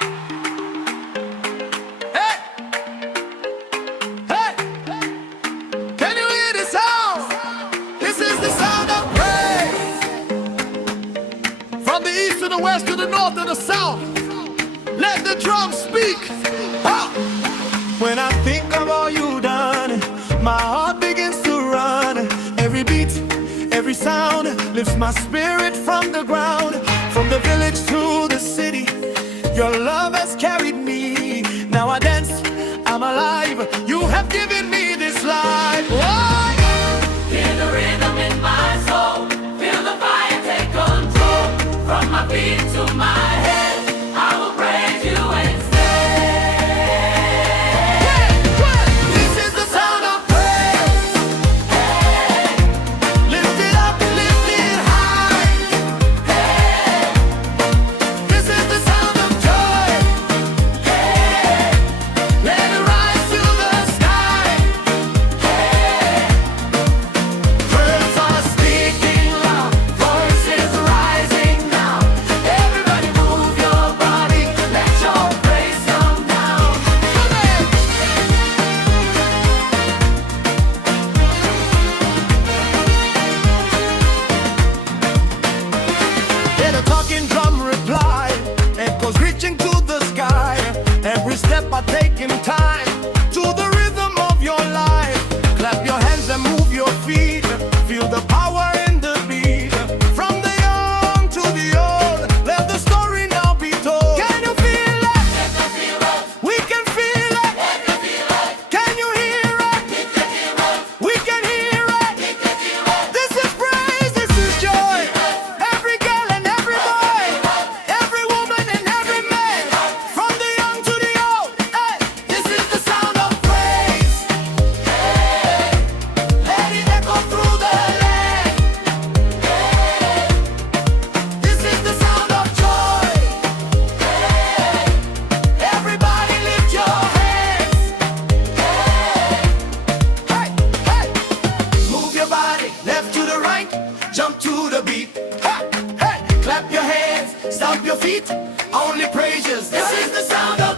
Hey, hey, can you hear the sound? This is the sound of praise. From the east to the west to the north to the south, let the drums speak. Ha! When I think of all you done, my heart begins to run. Every beat, every sound lifts my spirit from the ground. From the village to the city, your love has carried me. Now I dance, I'm alive. You have given me this life. Why? Hear the rhythm in my soul. Feel the fire take control. From my feet to my head, I will praise you and This is the sound of praise. Hey, lift it up, lift it high. Hey, this is the sound of joy. Hey, let it rise to the sky. Hey, birds are speaking loud, voices rising now. Everybody move your body, let your praise come down. Come on. Hear the talking drum reply, echoes reaching to the sky. Every step I take in time to the rhythm of your life. Clap your hands and move your feet. Feel the power in the beat. From the young to the old, let the story now be told. Can you feel it? We can feel it. Can you hear it? We can hear it. This is praise, this is joy. Every girl and every boy, every woman and every man, from the young to the old. Hey, this is the sound of praise. Hey, let it echo through the land. Hey, this is the sound of joy. Hey, everybody lift your hands. Hey, hey, move your body left to the right, jump to the beat. Ha, hey, clap your hands, stomp your feet, only praise. This is the sound of